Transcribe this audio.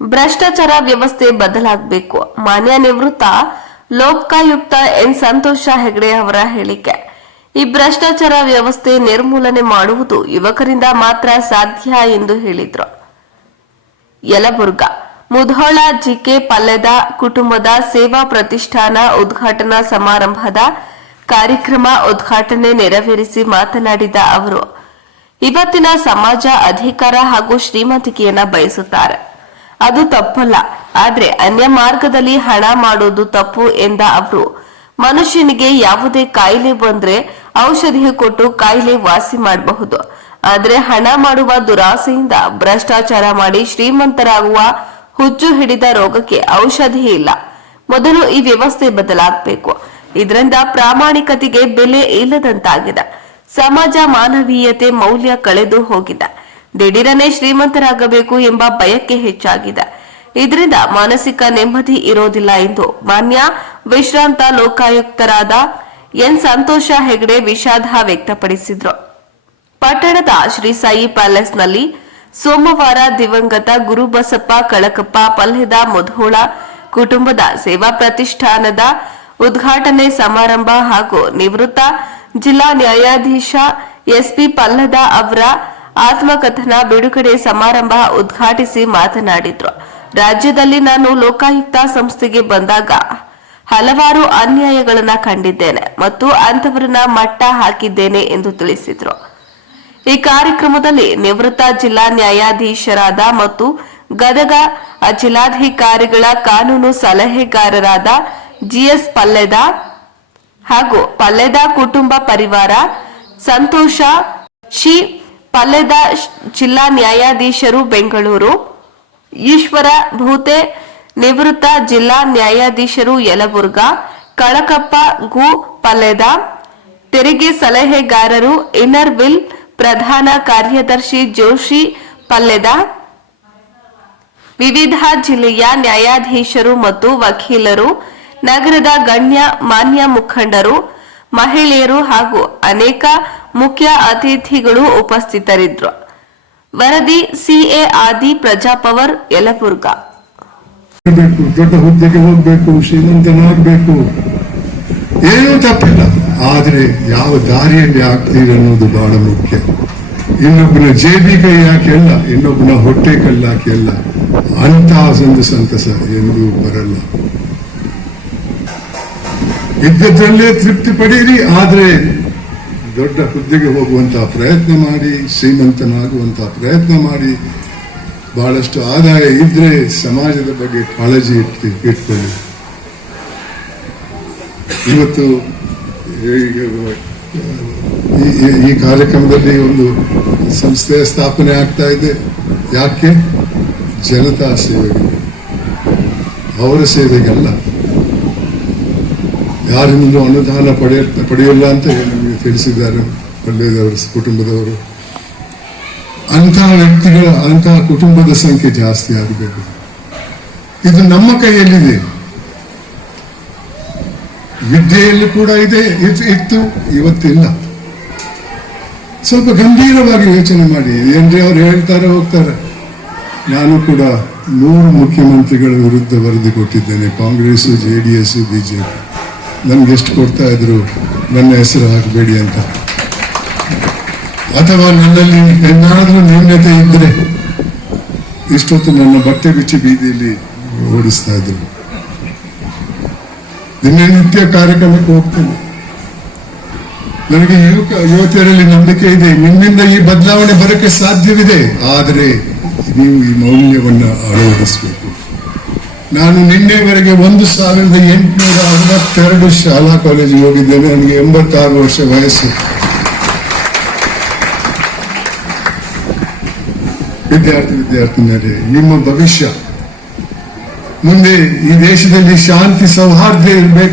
ಭ್ರಷ್ಟಾಚಾರ ವ್ಯವಸ್ಥೆ ಬದಲಾಗಬೇಕು. ಮಾನ್ಯ ನಿವೃತ್ತ ಲೋಕಾಯುಕ್ತ ಎನ್ ಸಂತೋಷ ಹೆಗಡೆ ಅವರ ಹೇಳಿಕೆ. ಈ ಭ್ರಷ್ಟಾಚಾರ ವ್ಯವಸ್ಥೆ ನಿರ್ಮೂಲನೆ ಮಾಡುವುದು ಯುವಕರಿಂದ ಮಾತ್ರ ಸಾಧ್ಯ ಎಂದು ಹೇಳಿದರು. ಯಲಬುರ್ಗಾ ಮುಧೋಳ ಜಿಕೆ ಪಲ್ಲೆದ ಕುಟುಂಬದ ಸೇವಾ ಪ್ರತಿಷ್ಠಾನ ಉದ್ಘಾಟನಾ ಸಮಾರಂಭದ ಕಾರ್ಯಕ್ರಮ ಉದ್ಘಾಟನೆ ನೆರವೇರಿಸಿ ಮಾತನಾಡಿದ ಅವರು, ಇವತ್ತಿನ ಸಮಾಜ ಅಧಿಕಾರ ಹಾಗೂ ಶ್ರೀಮಂತಿಕೆಯನ್ನ ಬಯಸುತ್ತಾರೆ. ಅದು ತಪ್ಪಲ್ಲ, ಆದ್ರೆ ಅನ್ಯ ಮಾರ್ಗದಲ್ಲಿ ಹಣ ಮಾಡೋದು ತಪ್ಪು ಎಂದ ಅವರು, ಮನುಷ್ಯನಿಗೆ ಯಾವುದೇ ಕಾಯಿಲೆ ಬಂದ್ರೆ ಔಷಧಿ ಕೊಟ್ಟು ಕಾಯಿಲೆ ವಾಸಿ ಮಾಡಬಹುದು. ಆದ್ರೆ ಹಣ ಮಾಡುವ ದುರಾಸೆಯಿಂದ ಭ್ರಷ್ಟಾಚಾರ ಮಾಡಿ ಶ್ರೀಮಂತರಾಗುವ ಹುಚ್ಚು ಹಿಡಿದ ರೋಗಕ್ಕೆ ಔಷಧಿ ಇಲ್ಲ. ಮೊದಲು ಈ ವ್ಯವಸ್ಥೆ ಬದಲಾಗಬೇಕು. ಇದರಿಂದ ಪ್ರಾಮಾಣಿಕತೆಗೆ ಬೆಲೆ ಇಲ್ಲದಂತಾಗಿದೆ. ಸಮಾಜ ಮಾನವೀಯತೆ ಮೌಲ್ಯ ಕಳೆದು ಹೋಗಿದೆ. ದಿಢೀರನೆ ಶ್ರೀಮಂತರಾಗಬೇಕು ಎಂಬ ಬಯಕೆ ಹೆಚ್ಚಾಗಿದೆ. ಇದರಿಂದ ಮಾನಸಿಕ ನೆಮ್ಮದಿ ಇರೋದಿಲ್ಲ ಎಂದು ಮಾನ್ಯ ವಿಶ್ರಾಂತ ಲೋಕಾಯುಕ್ತರಾದ ಎನ್ ಸಂತೋಷ ಹೆಗಡೆ ವಿಷಾದ ವ್ಯಕ್ತಪಡಿಸಿದರು. ಪಟ್ಟಣದ ಶ್ರೀ ಸಾಯಿ ಪ್ಯಾಲೇಸ್ನಲ್ಲಿ ಸೋಮವಾರ ದಿವಂಗತ ಗುರುಬಸಪ್ಪ ಕಳಕಪ್ಪ ಪಲ್ಲೆದ ಮುಧೋಳ ಕುಟುಂಬದ ಸೇವಾ ಪ್ರತಿಷ್ಠಾನದ ಉದ್ಘಾಟನೆ ಸಮಾರಂಭ ಹಾಗೂ ನಿವೃತ್ತ ಜಿಲ್ಲಾ ನ್ಯಾಯಾಧೀಶ ಎಸ್ಪಿ ಪಲ್ಲದ ಅವರ ಆತ್ಮಕಥನ ಬಿಡುಗಡೆ ಸಮಾರಂಭ ಉದ್ಘಾಟಿಸಿ ಮಾತನಾಡಿದರು. ರಾಜ್ಯದಲ್ಲಿ ನಾನು ಲೋಕಾಯುಕ್ತ ಸಂಸ್ಥೆಗೆ ಬಂದಾಗ ಹಲವಾರು ಅನ್ಯಾಯಗಳನ್ನ ಕಂಡಿದ್ದೇನೆ ಮತ್ತು ಅಂತವರನ್ನ ಮಟ್ಟ ಹಾಕಿದ್ದೇನೆ ಎಂದು ತಿಳಿಸಿದರು. ಈ ಕಾರ್ಯಕ್ರಮದಲ್ಲಿ ನಿವೃತ್ತ ಜಿಲ್ಲಾ ನ್ಯಾಯಾಧೀಶರಾದ ಮತ್ತು ಗದಗ ಜಿಲ್ಲಾಧಿಕಾರಿಗಳ ಕಾನೂನು ಸಲಹೆಗಾರರಾದ ಜಿಎಸ್ ಪಲ್ಲೆದ ಹಾಗೂ ಪಲ್ಲೆದ ಕುಟುಂಬ ಪರಿವಾರ, ಸಂತೋಷ ಶಿ ಪಲ್ಲೆದ ಜಿಲ್ಲಾ ನ್ಯಾಯಾಧೀಶರು ಬೆಂಗಳೂರು, ಈಶ್ವರ ಭೂತೆ ನಿವೃತ್ತ ಜಿಲ್ಲಾ ನ್ಯಾಯಾಧೀಶರು ಯಲಬುರ್ಗಾ, ಕಳಕಪ್ಪ ಗು ಪಲ್ಲೆದ ತೆರಿಗೆ ಸಲಹೆಗಾರರು, ಇನ್ನರ್ ವಿಲ್ ಪ್ರಧಾನ ಕಾರ್ಯದರ್ಶಿ ಜೋಶಿ ಪಲ್ಲೆದ, ವಿವಿಧ ಜಿಲ್ಲೆಯ ನ್ಯಾಯಾಧೀಶರು ಮತ್ತು ವಕೀಲರು, ನಗರದ ಗಣ್ಯ ಮಾನ್ಯ ಮುಖಂಡರು, ಮಹಿಳೆಯರು ಹಾಗೂ ಅನೇಕ ಮುಖ್ಯ ಅತಿಥಿಗಳು ಉಪಸ್ಥಿತರಿದ್ದರು. ವರದಿ ಸಿಎ ಆದಿ ಪ್ರಜಾಪವರ್ ಯಲಬುರ್ಗಾ. ದೊಡ್ಡ ಹುದ್ದೆಗೆ ಹೋಗ್ಬೇಕು, ಶ್ರೀಮಂತನಾಗಬೇಕು, ಏನೂ ತಪ್ಪಿಲ್ಲ. ಆದ್ರೆ ಯಾವ ದಾರಿಯಲ್ಲಿ ಆಗ್ತೀರ ಅನ್ನೋದು ಬಹಳ ಮುಖ್ಯ. ಇನ್ನೊಬ್ಬನ ಜೇಬಿ ಕೈ ಹಾಕಿ ಅಲ್ಲ, ಇನ್ನೊಬ್ಬನ ಹೊಟ್ಟೆ ಕಲ್ಲಾಕಿ ಅಲ್ಲ. ಅಂತಹ ಒಂದು ಸಂತಸ ಎಂದೂ ಬರಲ್ಲ. ಇದ್ದದ್ರಲ್ಲೇ ತೃಪ್ತಿ ಪಡೀರಿ, ಆದ್ರೆ ದೊಡ್ಡ ಹುದ್ದೆಗೆ ಹೋಗುವಂತಹ ಪ್ರಯತ್ನ ಮಾಡಿ, ಶ್ರೀಮಂತನಾಗುವಂತಹ ಪ್ರಯತ್ನ ಮಾಡಿ, ಬಹಳಷ್ಟು ಆದಾಯ ಇದ್ರೆ ಸಮಾಜದ ಬಗ್ಗೆ ಕಾಳಜಿ ಇಟ್ಕೊಳ್ಳಿ. ಇವತ್ತು ಈ ಕಾರ್ಯಕ್ರಮದಲ್ಲಿ ಒಂದು ಸಂಸ್ಥೆಯ ಸ್ಥಾಪನೆ ಆಗ್ತಾ ಇದೆ. ಯಾಕೆ? ಜನತಾ ಸೇವೆಗೆ, ಅವರ ಸೇವೆಗಲ್ಲ. ಯಾರಿಂದಲೂ ಅನುದಾನ ಪಡೆಯಲ್ಲ ಅಂತ ನಮಗೆ ತಿಳಿಸಿದ್ದಾರೆ ಪಲ್ಲೆದವರ ಕುಟುಂಬದವರು. ಅಂತಹ ವ್ಯಕ್ತಿಗಳ, ಅಂತಹ ಕುಟುಂಬದ ಸಂಖ್ಯೆ ಜಾಸ್ತಿ ಆಗಬೇಕು. ಇದು ನಮ್ಮ ಕೈಯಲ್ಲಿದೆ. ವಿದ್ಯೆಯಲ್ಲಿ ಕೂಡ ಇದೆ, ಇತ್ತು, ಇವತ್ತಿಲ್ಲ. ಸ್ವಲ್ಪ ಗಂಭೀರವಾಗಿ ಯೋಚನೆ ಮಾಡಿ. ಏನ್ರಿ ಅವ್ರು ಹೇಳ್ತಾರೆ ಹೋಗ್ತಾರೆ. ನಾನು ಕೂಡ 3 ಮುಖ್ಯಮಂತ್ರಿಗಳ ವಿರುದ್ಧ ವರದಿ ಕೊಟ್ಟಿದ್ದೇನೆ. Congress, JDS, BJP. ನನ್ಗೆ ಎಷ್ಟು ಕೊಡ್ತಾ ಇದ್ರು, ನನ್ನ ಹೆಸರು ಹಾಕಬೇಡಿ ಅಂತ. ಅಥವಾ ನನ್ನಲ್ಲಿ ಏನಾದ್ರೂ ನ್ಯೂನ್ಯತೆ ಇದ್ರೆ ಇಷ್ಟೊತ್ತು ನನ್ನ ಬಟ್ಟೆ ಬಿಚ್ಚಿ ಬೀದಿಯಲ್ಲಿ ಓಡಿಸ್ತಾ ಇದ್ರು. ದಿನನಿತ್ಯ ಕಾರ್ಯಕ್ರಮಕ್ಕೆ ಹೋಗ್ತೇನೆ. ನನಗೆ ಯುವತಿಯರಲ್ಲಿ ನಂಬಿಕೆ ಇದೆ. ನಿಮ್ಮಿಂದ ಈ ಬದಲಾವಣೆ ಬರೋಕ್ಕೆ ಸಾಧ್ಯವಿದೆ. ಆದರೆ ನೀವು ಈ ಮೌಲ್ಯವನ್ನ ಅಳವಡಿಸಬೇಕು. ನಾನು ನಿನ್ನೆವರೆಗೆ 1862 ಶಾಲಾ ಕಾಲೇಜಿಗೆ ಹೋಗಿದ್ದೇನೆ. ನನಗೆ 86 ವರ್ಷ ವಯಸ್ಸು. ವಿದ್ಯಾರ್ಥಿನಿಯರೇ, ನಿಮ್ಮ ಭವಿಷ್ಯ ಮುಂದೆ ಈ ದೇಶದಲ್ಲಿ ಶಾಂತಿ ಸೌಹಾರ್ದ ಇರಬೇಕು.